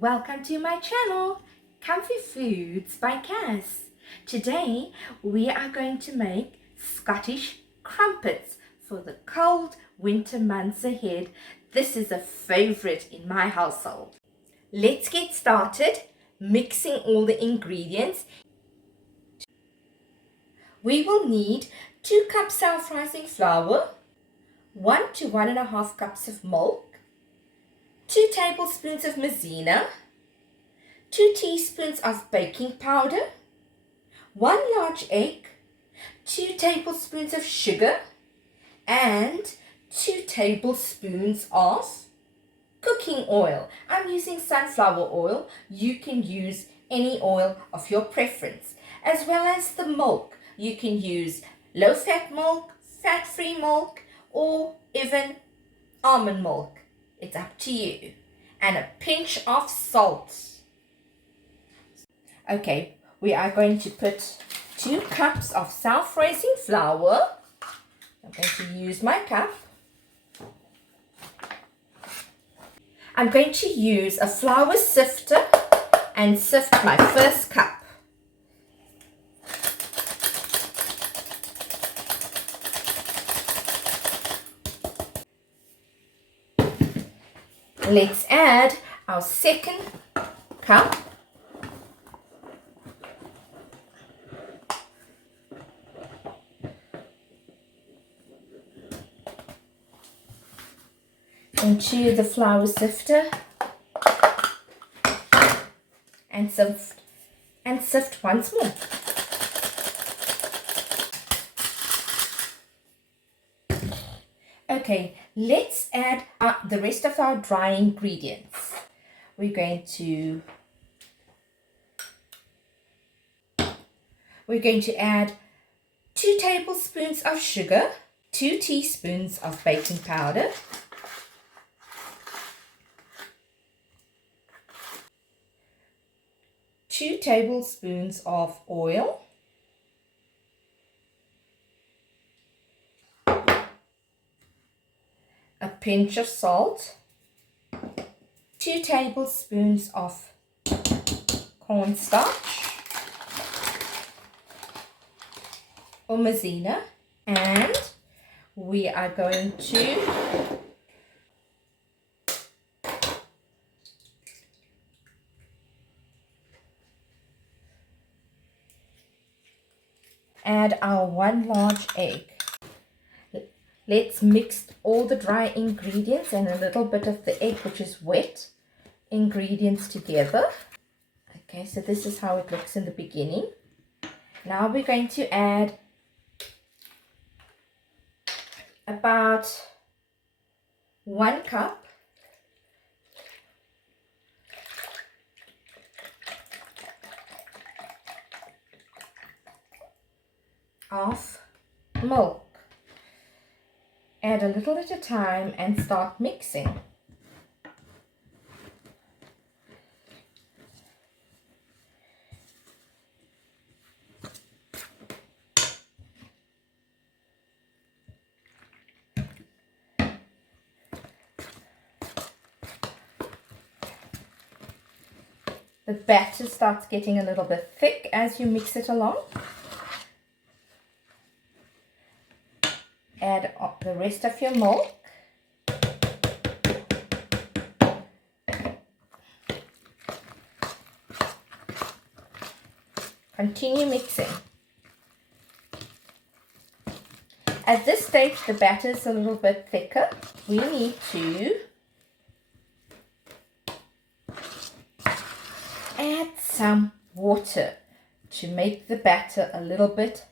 Welcome to my channel, Comfy Foods by Cass. Today we are going to make Scottish crumpets for the cold winter months ahead. This is a favorite in my household. Let's get started mixing all the ingredients. We will need 2 cups self-rising flour, 1 to 1.5 cups of milk, 2 tablespoons of maizena, 2 teaspoons of baking powder, 1 large egg, 2 tablespoons of sugar, and 2 tablespoons of cooking oil. I'm using sunflower oil. You can use any oil of your preference, as well as the milk. You can use low-fat milk, fat-free milk, or even almond milk. It's up to you. And a pinch of salt. Okay, we are going to put 2 cups of self-raising flour. I'm going to use my cup. I'm going to use a flour sifter and sift my first cup. Let's add our second cup. Into the flour sifter and sift once more. Okay, let's add the rest of our dry ingredients. We're going to add 2 tablespoons of sugar, 2 teaspoons of baking powder, 2 tablespoons of oil, a pinch of salt, 2 tablespoons of cornstarch or maizena, and we are going to add our 1 large egg. Let's mix all the dry ingredients and a little bit of the egg, which is wet, ingredients together. Okay, so this is how it looks in the beginning. Now we're going to add about 1 cup of milk. Add a little at a time and start mixing. The batter starts getting a little bit thick as you mix it along. Add the rest of your milk. Continue mixing. At this stage, the batter is a little bit thicker. We need to add some water to make the batter a little bit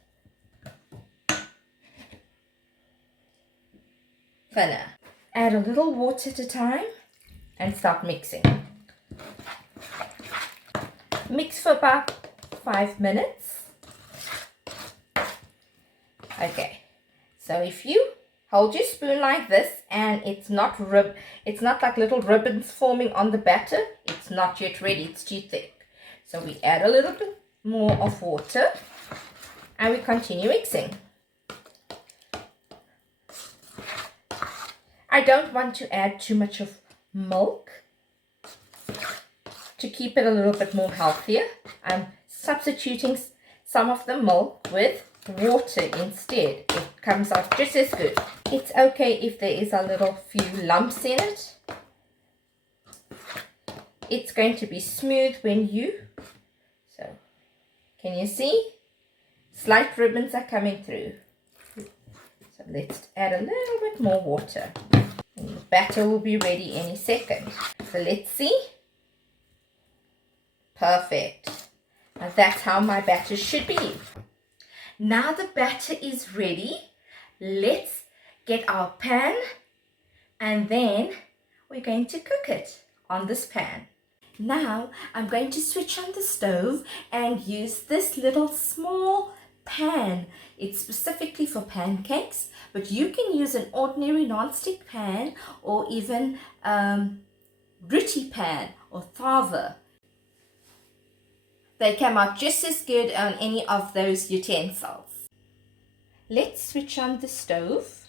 thinner. Add a little water at a time and start mixing. Mix for about 5 minutes. Okay, so if you hold your spoon like this and it's not like little ribbons forming on the batter, it's not yet ready, it's too thick. So we add a little bit more of water and we continue mixing. I don't want to add too much of milk to keep it a little bit more healthier, I'm substituting some of the milk with water instead. It comes out just as good. It's okay if there is a little few lumps in it. It's going to be smooth when so can you see? Slight ribbons are coming through. So let's add a little bit more water. And the batter will be ready any second. So let's see. Perfect. And that's how my batter should be. Now the batter is ready. Let's get our pan and then we're going to cook it on this pan. Now I'm going to switch on the stove and use this little small pan. It's specifically for pancakes, but you can use an ordinary non-stick pan or even roti pan or thawa. They come out just as good on any of those utensils. Let's switch on the stove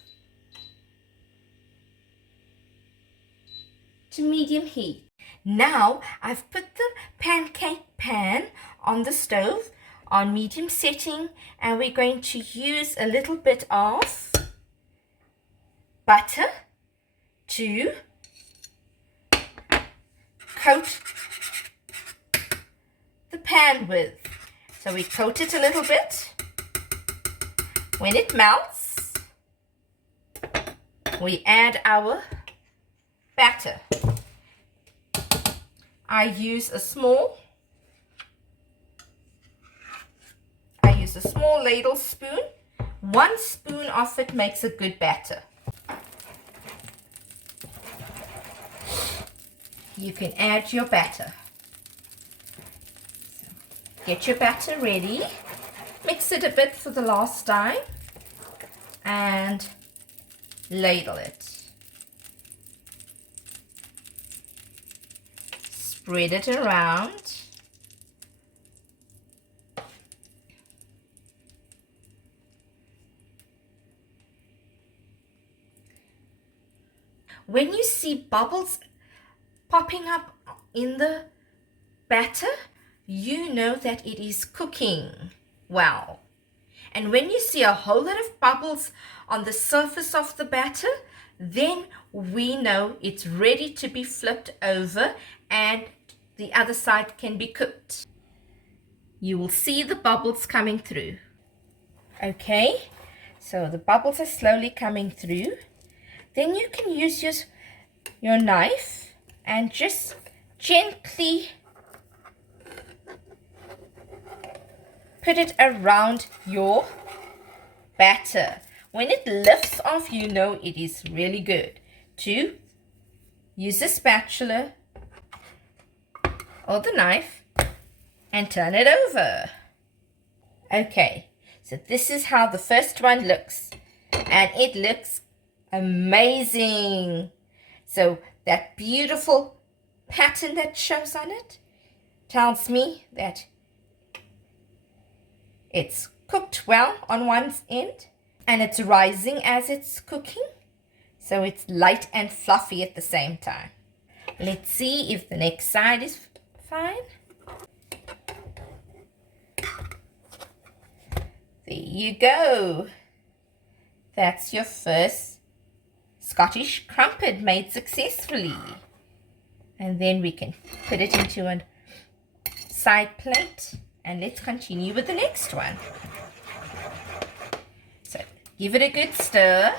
to medium heat. Now I've put the pancake pan on the stove on medium setting, and we're going to use a little bit of butter to coat the pan with. So we coat it a little bit. When it melts, we add our batter. I use a small ladle spoon. 1 spoon of it makes a good batter. You can add your batter. So get your batter ready. Mix it a bit for the last time and ladle it. Spread it around. When you see bubbles popping up in the batter, you know that it is cooking well. And when you see a whole lot of bubbles on the surface of the batter, then we know it's ready to be flipped over and the other side can be cooked. You will see the bubbles coming through. Okay, so the bubbles are slowly coming through. Then you can use your knife and just gently put it around your batter. When it lifts off, you know it is really good. To use a spatula or the knife and turn it over. Okay, so this is how the first one looks, and it looks amazing. So that beautiful pattern that shows on it tells me that it's cooked well on one end and it's rising as it's cooking, so it's light and fluffy at the same time. Let's see if the next side is fine. There you go. That's your first Scottish crumpet made successfully. And then we can put it into a side plate and let's continue with the next one. So give it a good stir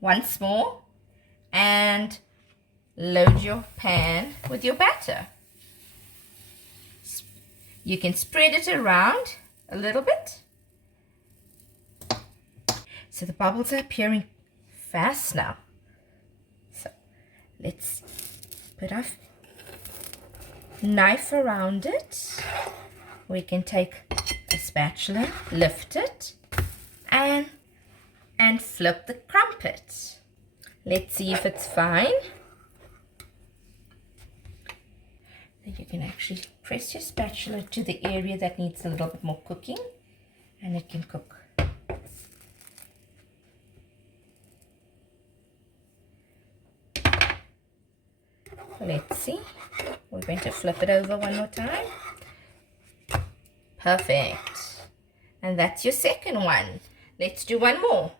once more and load your pan with your batter. You can spread it around a little bit. So the bubbles are appearing fast now. So let's put our knife around it. We can take a spatula, lift it, and flip the crumpet. Let's see if it's fine. Then you can actually press your spatula to the area that needs a little bit more cooking, and it can cook. Let's see. We're going to flip it over one more time. Perfect. And that's your second one. Let's do one more.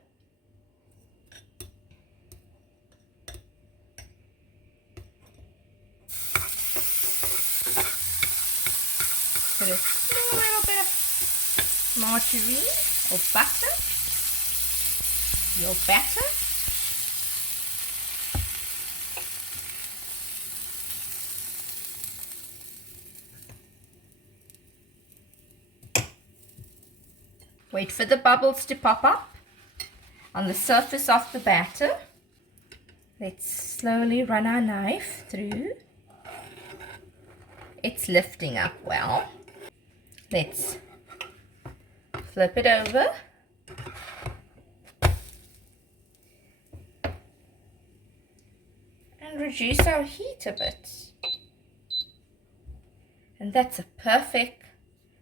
Put a small little bit of margarine or butter. Your batter. Wait for the bubbles to pop up on the surface of the batter. Let's slowly run our knife through. It's lifting up well. Let's flip it over. And reduce our heat a bit. And that's a perfect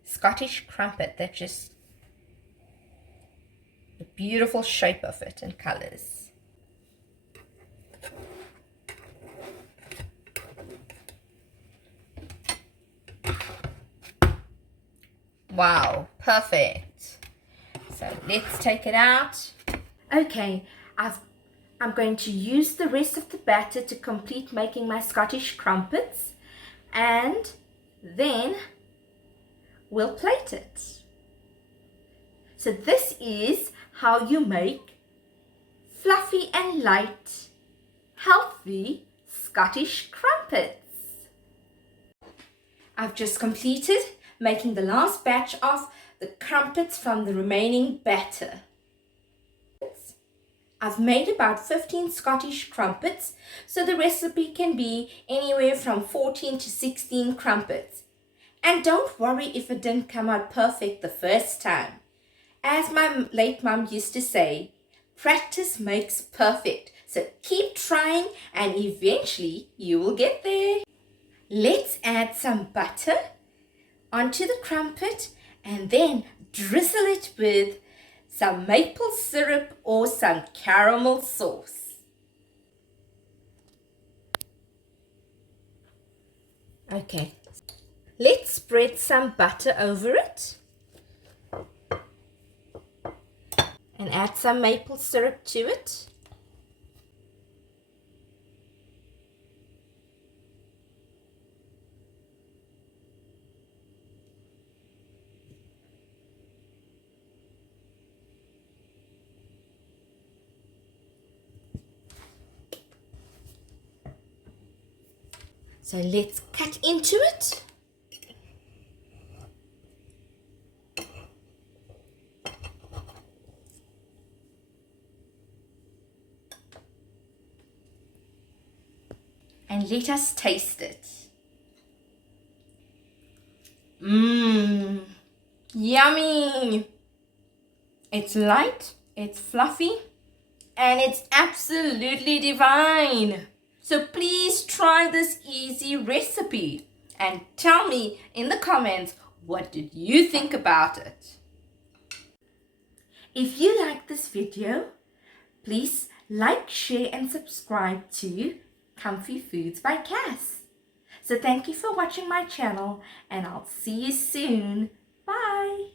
Scottish crumpet that just the beautiful shape of it and colors. Wow, perfect. So let's take it out. Okay, I'm going to use the rest of the batter to complete making my Scottish crumpets, and then we'll plate it. So this is how you make fluffy and light, healthy Scottish crumpets. I've just completed making the last batch of the crumpets from the remaining batter. I've made about 15 Scottish crumpets, so the recipe can be anywhere from 14 to 16 crumpets. And don't worry if it didn't come out perfect the first time. As my late mum used to say, practice makes perfect. So keep trying and eventually you will get there. Let's add some butter onto the crumpet and then drizzle it with some maple syrup or some caramel sauce. Okay, let's spread some butter over it and add some maple syrup to it. So let's cut into it. And let us taste it. Mmm, yummy. It's light, it's fluffy, and it's absolutely divine. So please try this easy recipe and tell me in the comments, what did you think about it? If you like this video, please like, share and subscribe to Comfy Foods by Cass. So thank you for watching my channel and I'll see you soon. Bye.